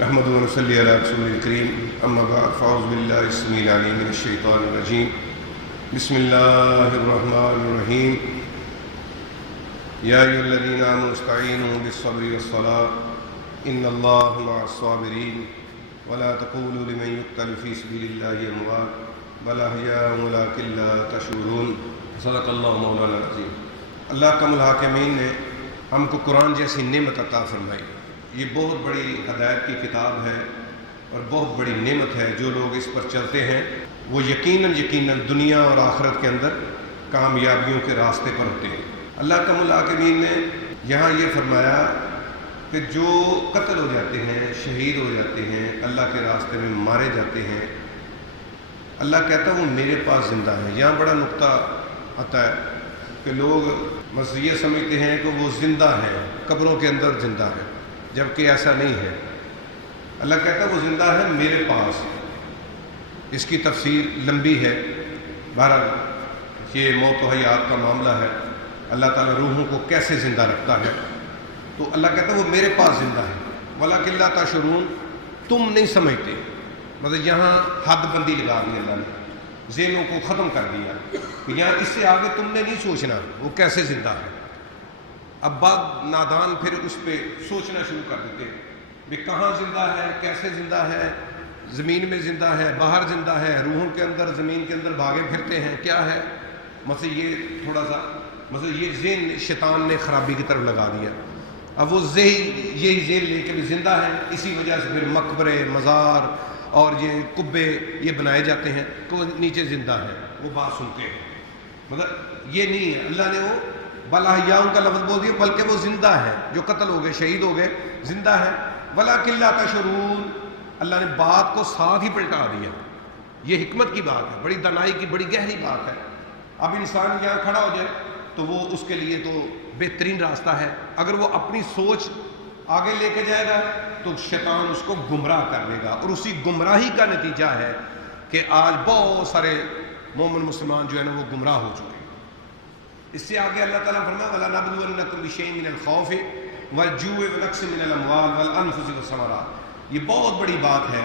نحمده ونصلي على رسول الكريم أما بعد فأعوذ بالله السميع العليم من الشيطان الرجيم بسم الله الرحمن الرحيم يا أيها الذين آمنوا استعينوا بالصبر والصلاة إن الله مع الصابرين ولا تقولوا لمن يقتل في سبيل الله أموات بل أحياء ولكن لا تشعرون صدق اللہ مولانا العظیم۔ اللہ کم الحاکمین نے ہم کو قرآن جیسی نعمت عطا فرمائی۔ یہ بہت بڑی ہدایت کی کتاب ہے اور بہت بڑی نعمت ہے۔ جو لوگ اس پر چلتے ہیں وہ یقیناً دنیا اور آخرت کے اندر کامیابیوں کے راستے پر ہوتے ہیں۔ اللہ کم الحاکمین نے یہاں یہ فرمایا کہ جو قتل ہو جاتے ہیں، شہید ہو جاتے ہیں، اللہ کے راستے میں مارے جاتے ہیں، اللہ کہتا ہے وہ میرے پاس زندہ ہے۔ یہاں بڑا نقطہ آتا ہے کہ لوگ یہ سمجھتے ہیں کہ وہ زندہ ہیں، قبروں کے اندر زندہ ہیں، جبکہ ایسا نہیں ہے۔ اللہ کہتا ہے وہ زندہ ہے میرے پاس۔ اس کی تفسیر لمبی ہے، بہرحال یہ موت و حیات کا معاملہ ہے، اللہ تعالیٰ روحوں کو کیسے زندہ رکھتا ہے۔ تو اللہ کہتا ہے وہ میرے پاس زندہ ہے وَلَكِنْ لَا تَشْعُرُونَ، تم نہیں سمجھتے۔ مطلب یہاں حد بندی لگا دی اللہ نے، ذہنوں کو ختم کر دیا کہ یہاں اس سے آگے تم نے نہیں سوچنا وہ کیسے زندہ ہے۔ اب بعد نادان پھر اس پہ سوچنا شروع کر دیتے کہ کہاں زندہ ہے، کیسے زندہ ہے، زمین میں زندہ ہے، باہر زندہ ہے، روحوں کے اندر، زمین کے اندر بھاگے پھرتے ہیں، کیا ہے۔ مثلا یہ تھوڑا سا یہ ذہن شیطان نے خرابی کی طرف لگا دیا۔ اب وہ یہی ذہن لے کے بھی زندہ ہے، اسی وجہ سے پھر مقبرے، مزار اور یہ قبے یہ بنائے جاتے ہیں کہ وہ نیچے زندہ ہے، وہ بات سنتے ہیں۔ مطلب یہ نہیں ہے، اللہ نے وہ بلاحیاؤں کا لفظ بول دیا، بلکہ وہ زندہ ہے، جو قتل ہو گئے، شہید ہو گئے، زندہ ہے۔ وَلَكِنْ لَا تَشْعُرُونَ، اللہ نے بات کو ساتھ ہی پلٹا دیا۔ یہ حکمت کی بات ہے، بڑی دانائی کی بڑی گہری بات ہے۔ اب انسان یہاں کھڑا ہو جائے تو وہ اس کے لیے تو بہترین راستہ ہے۔ اگر وہ اپنی سوچ آگے لے کے جائے گا تو شیطان اس کو گمراہ کر لے گا، اور اسی گمراہی کا نتیجہ ہے کہ آج بہت سارے مومن مسلمان جو ہے نا وہ گمراہ ہو چکے ہیں۔ اس سے آگے اللہ تعالیٰ فرمایا وَلَنَبْلُوَنَّكُم بِشَيْءٍ مِّنَ الْخَوْفِ وَالْجُوعِ وَنَقْصٍ مِّنَ الْأَمْوَالِ وَالْأَنفُسِ وَالثَّمَرَاتِ۔ یہ بہت بڑی بات ہے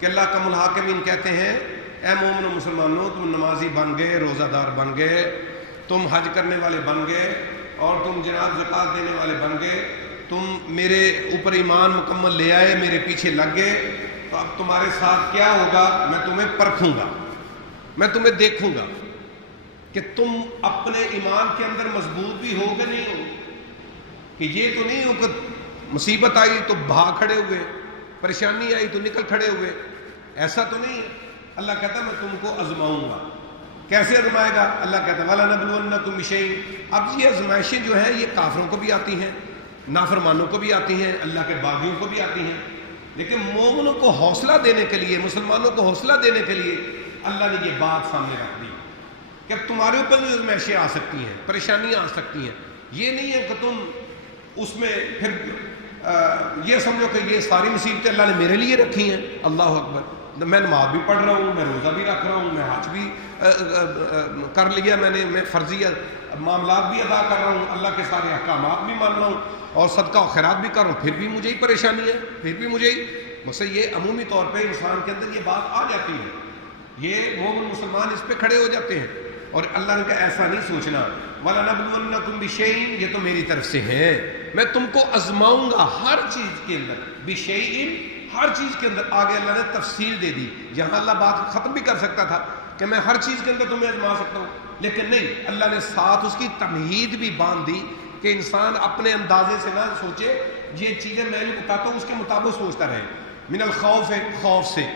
کہ اللہ کم الحاکمین کہتے ہیں اے مومن و مسلمانوں، تم نمازی بن گئے، روزہ دار بن گئے، تم حج کرنے والے بن گئے، اور تم جناب زکوٰۃ دینے والے بن گئے، تم میرے اوپر ایمان مکمل لے آئے، میرے پیچھے لگ گئے، تو اب تمہارے ساتھ کیا ہوگا؟ میں تمہیں پرکھوں گا، میں تمہیں دیکھوں گا کہ تم اپنے ایمان کے اندر مضبوط بھی ہو کہ نہیں ہو۔ کہ یہ تو نہیں ہو کہ مصیبت آئی تو بھاگ کھڑے ہوئے، پریشانی آئی تو نکل کھڑے ہوئے، ایسا تو نہیں ہے۔ اللہ کہتا ہے میں تم کو آزماؤں گا۔ کیسے آزمائے گا؟ اللہ کہتا ہے وَلَنَبْلُوَنَّكُم بِشَيْءٍ۔ اب یہ آزمائشیں جو ہیں یہ کافروں کو بھی آتی ہیں، نافرمانوں کو بھی آتی ہیں، اللہ کے باغیوں کو بھی آتی ہیں، لیکن مومنوں کو حوصلہ دینے کے لیے، مسلمانوں کو حوصلہ دینے کے لیے اللہ نے یہ بات سامنے رکھ دی کہ اب تمہارے اوپر بھی آزمائشیں آ سکتی ہیں، پریشانیاں آ سکتی ہیں۔ یہ نہیں ہے کہ تم اس میں پھر یہ سمجھو کہ یہ ساری مصیبتیں اللہ نے میرے لیے رکھی ہیں۔ اللہ اکبر، میں نماز بھی پڑھ رہا ہوں، میں روزہ بھی رکھ رہا ہوں، میں حج بھی کر لیا میں فرضی معاملات بھی ادا کر رہا ہوں، اللہ کے سارے احکامات بھی مان رہا ہوں، اور صدقہ و خیرات بھی کر رہا ہوں، پھر بھی مجھے ہی پریشانی ہے، پھر بھی مجھے ہی۔ مقصد یہ عمومی طور پہ انسان کے اندر یہ بات آ جاتی ہے، یہ مومن مسلمان اس پہ کھڑے ہو جاتے ہیں، اور اللہ نے کہا ایسا نہیں سوچنا۔ وَلَنَبْلُوَنَّكُم بِشَيْءٍ، یہ تو میری طرف سے ہے، میں تم کو آزماؤں گا ہر چیز کے اندر، بِشَيْءٍ، ہر چیز کے اندر۔ آگے اللہ نے تفصیل دے دی، جہاں اللہ بات ختم بھی کر سکتا تھا کہ میں ہر چیز کے اندر تمہیں آزما سکتا ہوں، لیکن نہیں، اللہ نے ساتھ اس کی تمہید بھی باندھ دی کہ انسان اپنے اندازے سے نہ سوچے، یہ چیزیں میں جو بتاتا ہوں اس کے مطابق سوچتا رہے۔ من الخوف، خوف سے،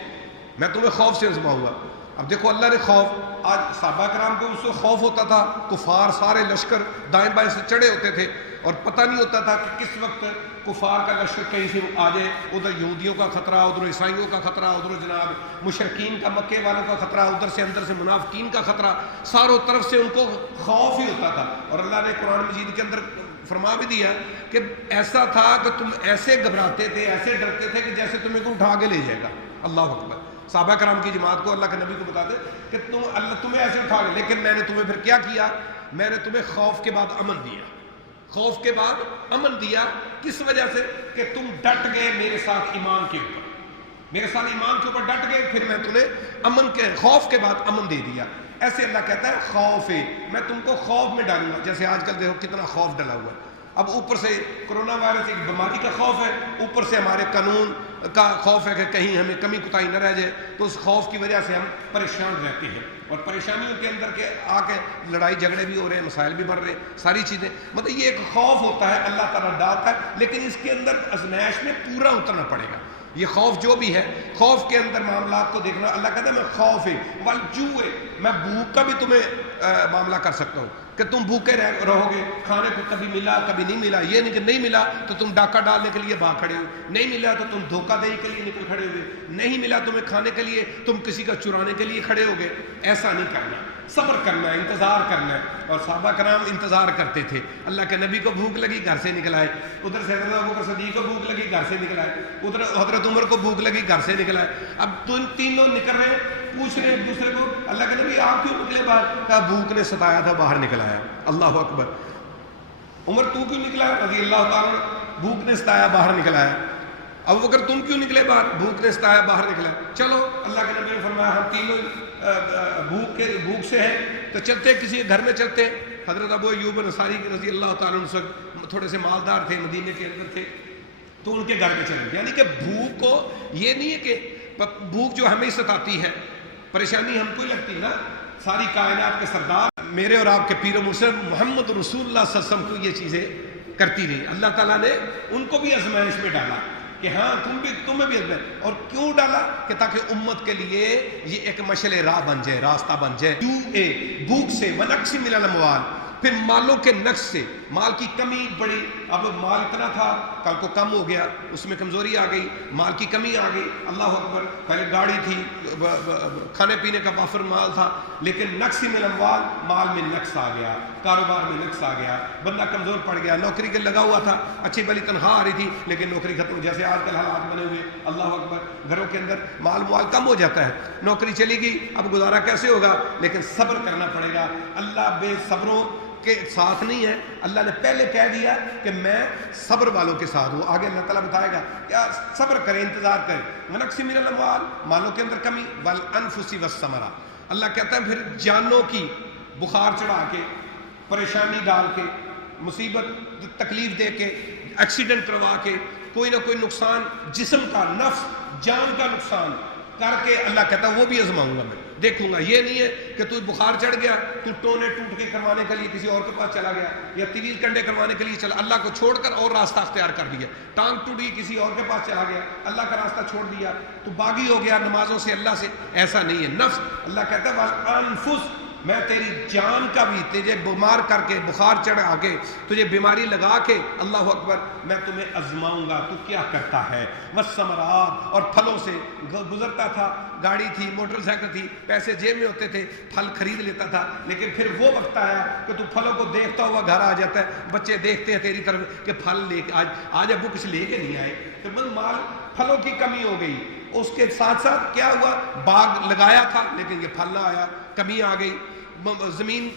میں تمہیں خوف سے آزماؤں گا۔ اب دیکھو اللہ نے خوف، آج صحابہ کرام کو اس وقت خوف ہوتا تھا، کفار سارے لشکر دائیں بائیں سے چڑھے ہوتے تھے، اور پتہ نہیں ہوتا تھا کہ کس وقت کفار کا لشکر کہیں سے آ جائے، ادھر یہودیوں کا خطرہ، ادھر عیسائیوں کا خطرہ، ادھر جناب مشرکین کا، مکے والوں کا خطرہ، ادھر سے اندر سے منافقین کا خطرہ، چاروں طرف سے ان کو خوف ہی ہوتا تھا۔ اور اللہ نے قرآن مجید کے اندر فرما بھی دیا کہ ایسا تھا کہ تم ایسے گھبراتے تھے، ایسے ڈرتے تھے کہ جیسے تمہیں کو اٹھا کے لے جائے گا۔ اللہ اکبر، صحابہ کرام کی جماعت کو اللہ کے نبی کو بتاتے کہ اللہ تمہیں ایسے اٹھا گئے، لیکن میں نے تمہیں پھر کیا کیا؟ میں نے تمہیں خوف کے بعد امن دیا، خوف کے بعد امن دیا، کس وجہ سے؟ کہ تم ڈٹ گئے میرے ساتھ ایمان کے اوپر، میرے ساتھ ایمان کے اوپر ڈٹ گئے، پھر میں تمہیں امن کے، خوف کے بعد امن دے دیا۔ ایسے اللہ کہتا ہے خوف ہے، میں تم کو خوف میں ڈالوں گا۔ جیسے آج کل دیکھو کتنا خوف ڈلا ہوا ہے، اب اوپر سے کرونا وائرس ایک بیماری کا خوف ہے، اوپر سے ہمارے قانون کا خوف ہے کہ کہیں ہمیں کمی کوتاہی نہ رہ جائے، تو اس خوف کی وجہ سے ہم پریشان رہتے ہیں، اور پریشانیوں کے اندر کے آ کے لڑائی جھگڑے بھی ہو رہے ہیں، مسائل بھی بڑھ رہے ہیں، ساری چیزیں، مطلب یہ ایک خوف ہوتا ہے، اللہ تعالیٰ ڈالتا ہے، لیکن اس کے اندر آزمائش میں پورا اترنا پڑے گا۔ یہ خوف جو بھی ہے، خوف کے اندر معاملات کو دیکھنا، اللہ کہتا ہے میں خوف ہے والجوع، میں بھوک کا بھی تمہیں معاملہ کر سکتا ہوں کہ تم بھوکے رہو گے، کھانے کو کبھی ملا کبھی نہیں ملا، یہ نہیں کہ نہیں ملا تو تم ڈاکہ ڈالنے کے لیے بھاگ کھڑے ہو، نہیں ملا تو تم دھوکہ دہی کے لیے نکل کھڑے ہوئے، نہیں ملا تمہیں کھانے کے لیے تم کسی کا چرانے کے لیے کھڑے ہو گئے۔ ایسا نہیں کرنا، صبر کرنا ہے، انتظار کرنا ہے۔ اور صحابہ کرام انتظار کرتے تھے، اللہ کے نبی کو بھوک لگی گھر سے نکل آئے، ادھر سے حضرت ابوبکر صدیق کو بھوک لگی گھر سے نکل آئے، ادھر حضرت عمر کو بھوک لگی گھر سے نکل آئے۔ اب تینوں نکل رہے، پوچھ رہے ایک دوسرے کو، اللہ کے نبی آپ کیوں نکلے باہر؟ کہا بھوک نے ستایا تھا، باہر نکل آیا۔ اللہ اکبر۔ عمر تو کیوں نکلا؟ رضی اللہ تعالیٰ، بھوک نے ستایا، باہر نکل آیا۔ ابوبکر تم کیوں نکلے باہر؟ بھوک نے ستایا، باہر نکلا۔ چلو، اللہ کے نبی نے فرمایا ہم تینوں بھوک سے ہیں تو چلتے کسی گھر میں چلتے۔ حضرت ابو ایوب انصاری رضی اللہ تعالیٰ عنہ تھوڑے سے مالدار تھے، مدینے کے اندر تھے، تو ان کے گھر میں چلے۔ یعنی کہ بھوک کو یہ نہیں ہے کہ بھوک جو ہمیں ستاتی ہے، پریشانی ہم کو ہی لگتی ہے نا، ساری کائنات کے سردار میرے اور آپ کے پیر و مرشد محمد رسول اللہ صلی اللہ علیہ وسلم کو یہ چیزیں کرتی رہی۔ اللہ تعالیٰ نے ان کو بھی آزمائش میں ڈالا کہ ہاں تمہیں بھی آزمائش، اور کیوں ڈالا؟ کہ تاکہ امت کے لیے یہ ایک مشعل راہ بن جائے، راستہ بن جائے۔ بھوک سے، ونقص من الاموال، پھر مالوں کے نقص سے، مال کی کمی بڑی، اب مال اتنا تھا کل کو کم ہو گیا، اس میں کمزوری آ گئی، مال کی کمی آ گئی۔ اللہ اکبر، پہلے گاڑی تھی، کھانے پینے کا وافر مال تھا، لیکن نقص من الاموال، مال میں نقص آ گیا، کاروبار میں نقص آ گیا، بندہ کمزور پڑ گیا، نوکری کے لگا ہوا تھا، اچھی بھلی تنخواہ آ رہی تھی، لیکن نوکری ختم، جیسے آج کل حالات بنے ہوئے، اللہ اکبر، گھروں کے اندر مال کم ہو جاتا ہے، نوکری چلی گئی، اب گزارا کیسے ہوگا؟ لیکن صبر کرنا پڑے گا۔ اللہ بے صبروں کے ساتھ نہیں ہے، اللہ نے پہلے کہہ دیا کہ میں صبر والوں کے ساتھ ہوں۔ آگے اللہ تعالیٰ بتائے گا کیا صبر کریں، انتظار کریں۔ ونقص من الاموال، مالوں کے اندر کمی، والانفس والثمرات، اللہ کہتا ہے پھر جانوں کی بخار چڑھا کے، پریشانی ڈال کے، مصیبت تکلیف دے کے، ایکسیڈنٹ کروا کے، کوئی نہ کوئی نقصان جسم کا، نفس جان کا نقصان کر کے، اللہ کہتا ہے وہ بھی آزماؤں گا، میں دیکھوں گا۔ یہ نہیں ہے کہ تو بخار چڑھ گیا، تو ٹونے ٹوٹ کے کروانے کے لیے کسی اور کے پاس چلا گیا، یا طویل کنڈے کروانے کے لیے چلا، اللہ کو چھوڑ کر اور راستہ اختیار کر دیا، ٹانگ ٹوٹ گئی کسی اور کے پاس چلا گیا، اللہ کا راستہ چھوڑ دیا، تو باغی ہو گیا نمازوں سے، اللہ سے، ایسا نہیں ہے۔ نفس، اللہ کہتا ہے والانفس، میں تیری جان کا بھی، تجھے بیمار کر کے، بخار چڑھا کے، تجھے بیماری لگا کے، اللہ اکبر، میں تمہیں آزماؤں گا تو کیا کرتا ہے۔ والثمرات، اور پھلوں سے، گزرتا تھا، گاڑی تھی، موٹر سائیکل تھی، پیسے جیب میں ہوتے تھے، پھل خرید لیتا تھا، لیکن پھر وہ وقت آیا کہ تو پھلوں کو دیکھتا ہوا گھر آ جاتا ہے، بچے دیکھتے ہیں تیری طرف کہ پھل لے کے آج ابو کچھ لے کے نہیں آئے، تو مال پھلوں کی کمی ہو گئی۔ اس کے ساتھ ساتھ کیا ہوا؟ باغ لگایا تھا لیکن یہ پھل نہ آیا، کمی آ گئی۔ زمین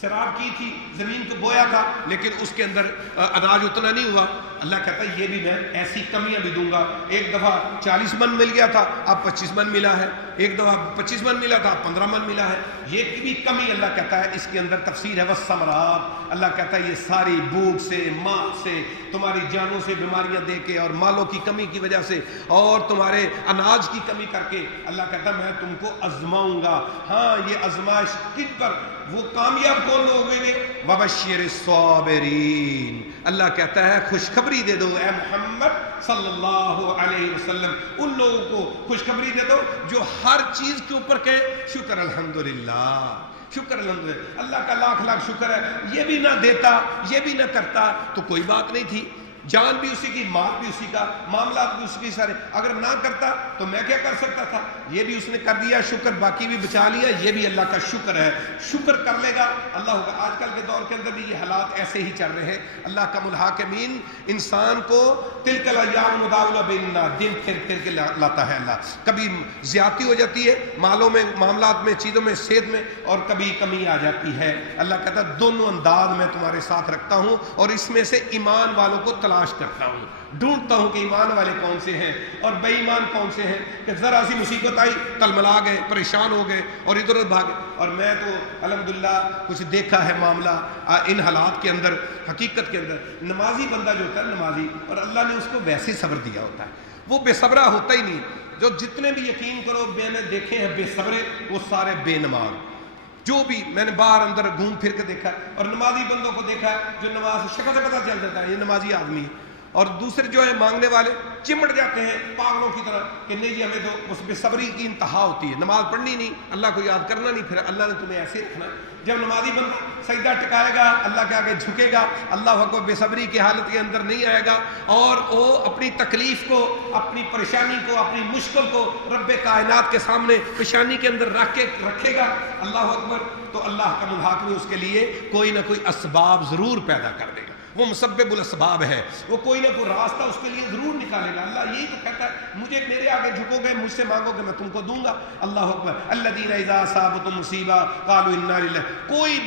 سراب کی تھی، زمین کو بویا تھا، لیکن اس کے اندر اناج اتنا نہیں ہوا۔ اللہ کہتا ہے یہ بھی میں ایسی کمیاں بھی دوں گا۔ ایک دفعہ 40 من مل گیا تھا، اب 25 من ملا ہے، ایک دفعہ 25 من ملا تھا، 15 من ملا ہے، یہ بھی کمی اللہ کہتا ہے اس کے اندر تفسیر ہے۔ والثمرات، اللہ کہتا ہے یہ ساری بھوک سے، مال سے، تمہاری جانوں سے بیماریاں دے کے، اور مالوں کی کمی کی وجہ سے، اور تمہارے اناج کی کمی کر کے، اللہ کہتا ہے میں تم کو آزماؤں گا۔ ہاں، یہ آزمائش کن پر؟ وہ کامیاب کون لوگ ہوئیں گے؟ وبشر الصابرین، اللہ کہتا ہے خوشخبری دے دو اے محمد صلی اللہ علیہ وسلم، ان لوگوں کو خوشخبری دے دو جو ہر چیز کے اوپر کہے شکر الحمدللہ، شکر الحمدللہ، اللہ کا لاکھ لاکھ شکر ہے، یہ بھی نہ دیتا، یہ بھی نہ کرتا تو کوئی بات نہیں تھی، جان بھی اسی کی، مال بھی اسی کا، معاملات بھی اس کی سارے. اگر نہ کرتا تو میں کیا کر سکتا تھا؟ یہ بھی اس نے کر دیا شکر، باقی بھی بچا لیا. یہ بھی اللہ کا شکر ہے. شکر کر لے گا اللہ ہوگا. آج کل کے دور کے اندر بھی یہ حالات ایسے ہی چل رہے ہیں. اللہ کا الحاکمین انسان کو تلک الایام نداولها بین الناس، دن پھر پھر کے لاتا ہے اللہ. کبھی زیادتی ہو جاتی ہے مالوں میں، معاملات میں، چیزوں میں، صحت میں، اور کبھی کمی آ جاتی ہے. اللہ کہتا ہے دونوں انداز میں تمہارے ساتھ رکھتا ہوں، اور اس میں سے ایمان والوں کو تلاش کرتا ہوں، ڈھونڈتا ہوں کہ ایمان والے کون سے ہیں اور بے ایمان کون سے ہیں. کہ ذرا سی مصیبت آئی تلملا گئے، پریشان ہو گئے اور ادھر ادھر بھاگے. اور میں تو الحمدللہ کچھ دیکھا ہے معاملہ ان حالات کے اندر. حقیقت کے اندر نمازی بندہ جو ہوتا ہے نمازی، اور اللہ نے اس کو ویسے صبر دیا ہوتا ہے، وہ بے صبرہ ہوتا ہی نہیں. جو جتنے بھی یقین کرو میں نے دیکھے ہیں بے صبرے، وہ سارے بے نماز. جو بھی میں نے باہر اندر گھوم پھر کے دیکھا ہے، اور نمازی بندوں کو دیکھا ہے جو نماز شکل سے پتہ چل جاتا ہے یہ نمازی آدمی ہے. اور دوسرے جو ہے مانگنے والے چمٹ جاتے ہیں پاگلوں کی طرح کہ نہیں جی ہمیں تو اس بے صبری کی انتہا ہوتی ہے، نماز پڑھنی نہیں، اللہ کو یاد کرنا نہیں. پھر اللہ نے تمہیں ایسے رکھنا. جب نمازی بندہ سجدہ ٹکائے گا، اللہ کے آگے جھکے گا، اللہ کو بے صبری کی حالت کے اندر نہیں آئے گا، اور وہ اپنی تکلیف کو، اپنی پریشانی کو، اپنی مشکل کو رب کائنات کے سامنے پیشانی کے اندر رکھ کے رکھے گا. اللہ اکبر. تو اللہ کا الحاکم اس کے لیے کوئی نہ کوئی اسباب ضرور پیدا کر دے گا. وہ مسبب الاسباب ہے، وہ کوئی نہ کوئی راستہ اس کے لیے ضرور نکالے گا. اللہ یہی تو کہتا ہے مجھے میرے آگے جھکو گے، مجھ سے مانگو گے، میں تم کو دوں گا. اللہ اکبر. الذین اذا اصابتهم مصیبہ قالوا انا للہ. کوئی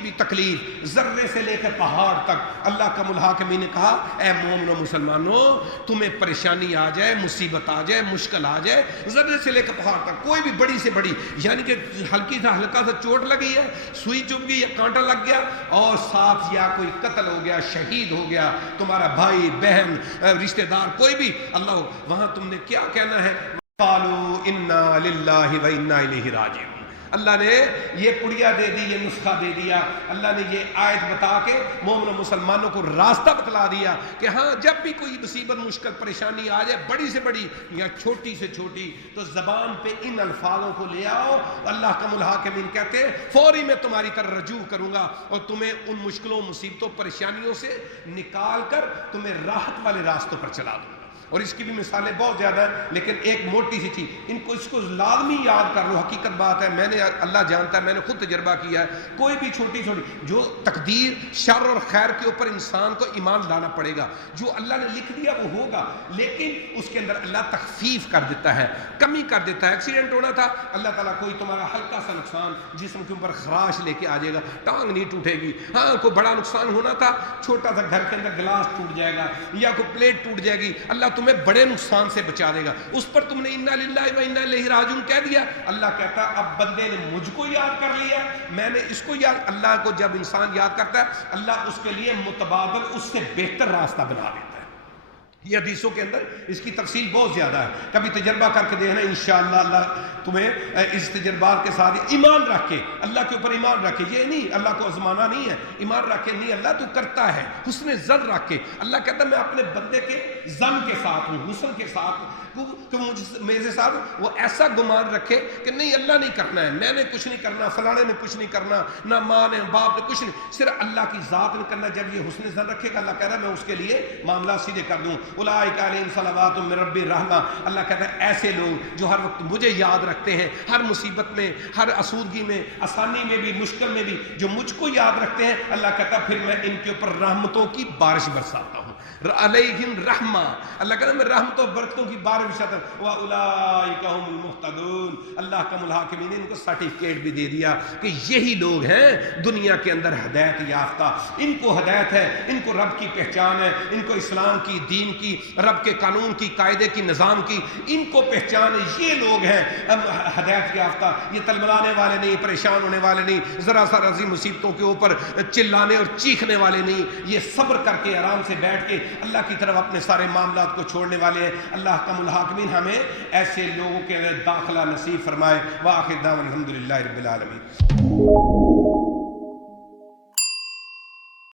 بھی تکلیف ذرے سے لے کر پہاڑ تک، اللہ کا الحاکمین نے کہا اے مومنو مسلمانوں، تمہیں پریشانی آ جائے، مصیبت آ جائے، مشکل آ جائے، ذرے سے لے کر پہاڑ تک، کوئی بھی بڑی سے بڑی، یعنی کہ ہلکا سا چوٹ لگی ہے، سوئی چبھ گئی یا کانٹا لگ گیا، اور ساتھ یا کوئی قتل ہو گیا، شہید ہو گیا، تمہارا بھائی بہن رشتہ دار کوئی بھی، اللہ وہاں تم نے کیا کہنا ہے؟ قالوا انا للہ و انا الیہ راجعون. اللہ نے یہ پڑیا دے دی، یہ نسخہ دے دیا. اللہ نے یہ آیت بتا کے مومن و مسلمانوں کو راستہ بتلا دیا کہ ہاں جب بھی کوئی مصیبت، مشکل، پریشانی آ جائے، بڑی سے بڑی یا چھوٹی سے چھوٹی، تو زبان پہ ان الفاظوں کو لے آؤ. اللہ کا الحاکمین کہتے ہیں فوری میں تمہاری طرف رجوع کروں گا اور تمہیں ان مشکلوں، مصیبتوں، پریشانیوں سے نکال کر تمہیں راحت والے راستوں پر چلا دوں گا. اور اس کی بھی مثالیں بہت زیادہ ہیں، لیکن ایک موٹی سی چیز اس کو لازمی یاد کر لو. حقیقت بات ہے، میں نے، اللہ جانتا ہے، میں نے خود تجربہ کیا ہے. کوئی بھی چھوٹی جو تقدیر شر اور خیر کے اوپر انسان کو ایمان لانا پڑے گا. جو اللہ نے لکھ دیا وہ ہوگا، لیکن اس کے اندر اللہ تخفیف کر دیتا ہے، کمی کر دیتا ہے. ایکسیڈنٹ ہونا تھا، اللہ تعالیٰ کوئی تمہارا ہلکا سا نقصان، جسم کے اوپر خراش لے کے آ جائے گا، ٹانگ نہیں ٹوٹے گی. ہاں کوئی بڑا نقصان ہونا تھا، چھوٹا سا گھر کے اندر گلاس ٹوٹ جائے گا یا کوئی پلیٹ ٹوٹ جائے گی، اللہ تمہیں بڑے نقصان سے بچا دے گا. اس پر تم نے انا للہ و انا الیہ راجعون کہہ دیا. اللہ کہتا اب بندے نے مجھ کو یاد کر لیا، میں نے اس کو یاد. اللہ کو جب انسان یاد کرتا ہے، اللہ اس کے لیے متبادل اس سے بہتر راستہ بنا دیتا ہے. یہ حدیثوں کے اندر اس کی تفصیل بہت زیادہ ہے. کبھی تجربہ کر کے دیکھنا، انشاءاللہ اللہ تمہیں اس تجربات کے ساتھ ایمان رکھ کے، اللہ کے اوپر ایمان رکھ کے، یہ نہیں اللہ کو آزمانا نہیں ہے، ایمان رکھ کے نہیں، اللہ تو کرتا ہے، حسن ظن رکھ کے. اللہ کہتا ہے میں اپنے بندے کے ظن کے ساتھ ہوں، حسن کے ساتھ کہ میرے ساتھ وہ ایسا گمان رکھے کہ نہیں اللہ نہیں کرنا ہے، میں نے کچھ نہیں کرنا، فلانے نے کچھ نہیں کرنا، نہ ماں نے، باپ نے کچھ نہیں، صرف اللہ کی ذات نے کرنا. جب یہ حسن ظن رکھے گا، اللہ کہہ رہا ہے میں اس کے لیے معاملات سیدھے کر دوں. اولئک علیہم صلوات من ربی الرحمہ. اللہ کہتا ہے ایسے لوگ جو ہر وقت مجھے یاد رکھتے ہیں، ہر مصیبت میں، ہر آسودگی میں، آسانی میں بھی، مشکل میں بھی، جو مجھ کو یاد رکھتے ہیں، اللہ کہتا ہے پھر میں ان کے اوپر رحمتوں کی بارش برساتا ہوں. علیہم رحمہ. اللہ کہتا ہے میں رحمتوں برکتوں کی بارش برساتا ہوں. واولئک هم المہتدون. اللہ کا الحاکمین نے ان کو سرٹیفکیٹ بھی دے دیا کہ یہی لوگ ہیں دنیا کے اندر ہدایت یافتہ. ان کو ہدایت ہے، ان کو رب کی پہچان ہے، ان کو اسلام کی، دین کی، رب کے قانون کی، قاعدے کی، نظام کی ان کو پہچان ہے. یہ لوگ ہیں ہدایت یافتہ. یہ تلملانے والے نہیں، پریشان ہونے والے نہیں، ذرا سا رضی مصیبتوں کے اوپر چلانے اور چیخنے والے نہیں. یہ صبر کر کے آرام سے بیٹھ کے اللہ کی طرف اپنے سارے معاملات کو چھوڑنے والے ہیں. اللہ کا الحاکمین ہمیں ایسے لوگوں کے داخلہ نصیب فرمائے. وآخر دعوانا الحمدللہ رب العالمین.